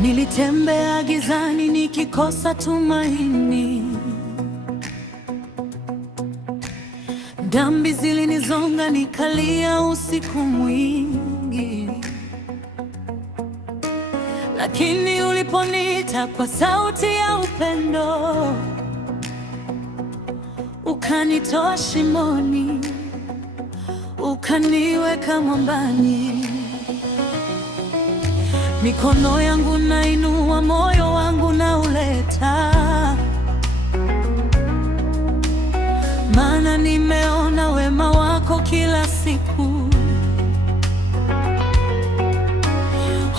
Nilitembea gizani nikikosa tumaini, dhambi zilinizonga nikalia usiku mwingi, lakini uliponiita kwa sauti ya upendo, ukanitoa shimoni, ukaniweka mwambani. Mikono yangu nainua, moyo wangu nauleta, maana nimeona wema wako kila siku.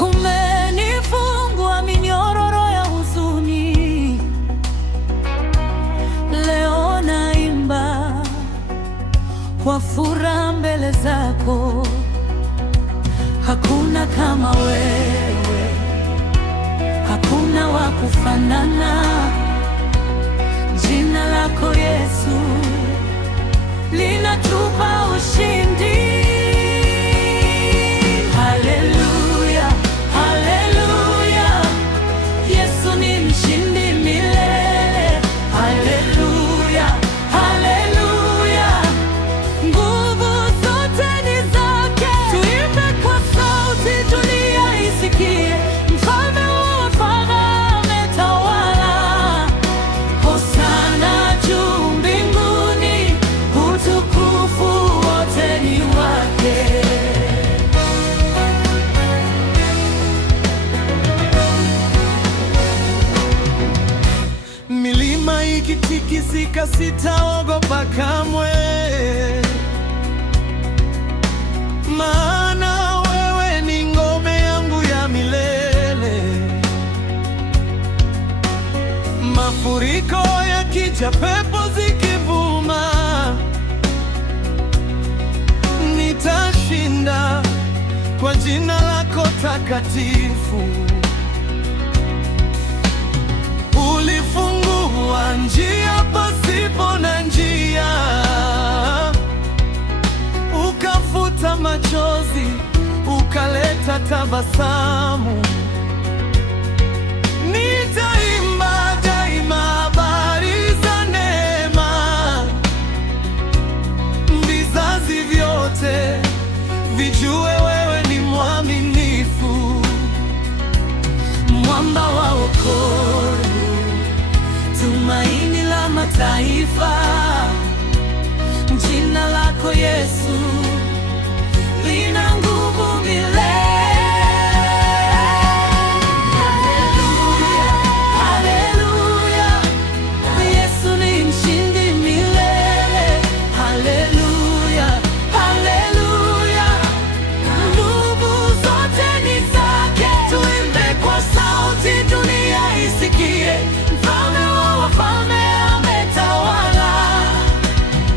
Umenifungua minyororo ya huzuni, leo naimba kwa furaha mbele zako. Hakuna kama wewe, hakuna wa kufanana. Jina lako Yesu linatupa ushindi. Haleluya, haleluya, Yesu ni mshindi milele. Haleluya, haleluya, nguvu zote ni zake. Tuimbe kwa sauti, dunia isikie, mfalme wa wafalme ametawala. Hosana juu mbinguni, utukufu wote ni wake. Milima ikitikisika sitaogopa kamwe, maana wewe ni ngome yangu ya milele. Mafuriko yakija, pepo zikivuma, nitashinda kwa jina lako takatifu. Ulifungua njia pasipo na njia, ukafuta machozi, ukaleta tabasamu. Nitaimba daima habari za neema, vizazi vyote vijue wewe ni mwaminifu. Mwamba wa wokovu, tumaini la mataifa, jina lako Yesu lina nguvu milele. Haleluya, haleluya, Yesu ni mshindi milele. Haleluya, haleluya, nguvu zote ni zake. Tuimbe kwa sauti, dunia isikie, mfalme wa wafalme ametawala.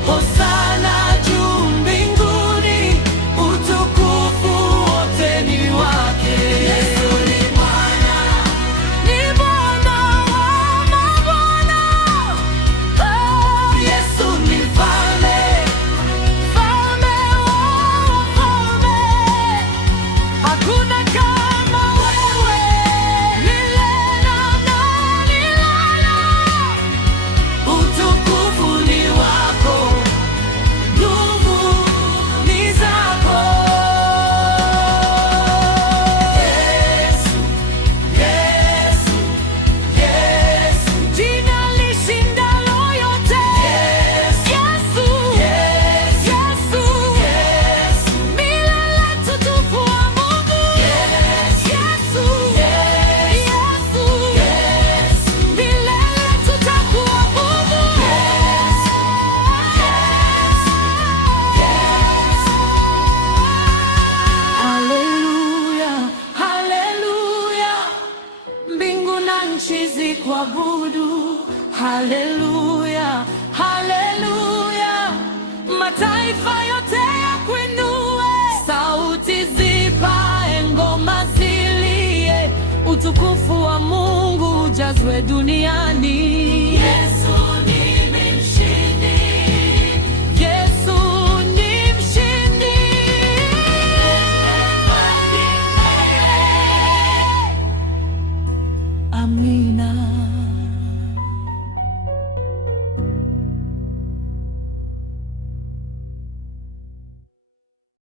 Hosana juu mbinguni, utukufu wote ni wake. Yesu ni Bwana, ni Bwana wa mabwana. Oh, Yesu ni mfalme, mfalme wa wafalme. Hakuna kama wewe, milele na milele. Utukufu ni wako, nguvu ni zako. Yesu, Yesu, Yesu, jina lishindalo yote. Yesu, Yesu, Yesu, milele tukufu wa Mungu. Yesu, Yesu, milele tutakuabudu. Haleluya, haleluya, mbingu na nchi zikuabudu. Haleluya, haleluya, mataifa yote yakuinue. Sauti zipae, ngoma zilie, utukufu wa Mungu ujazwe duniani. Yesu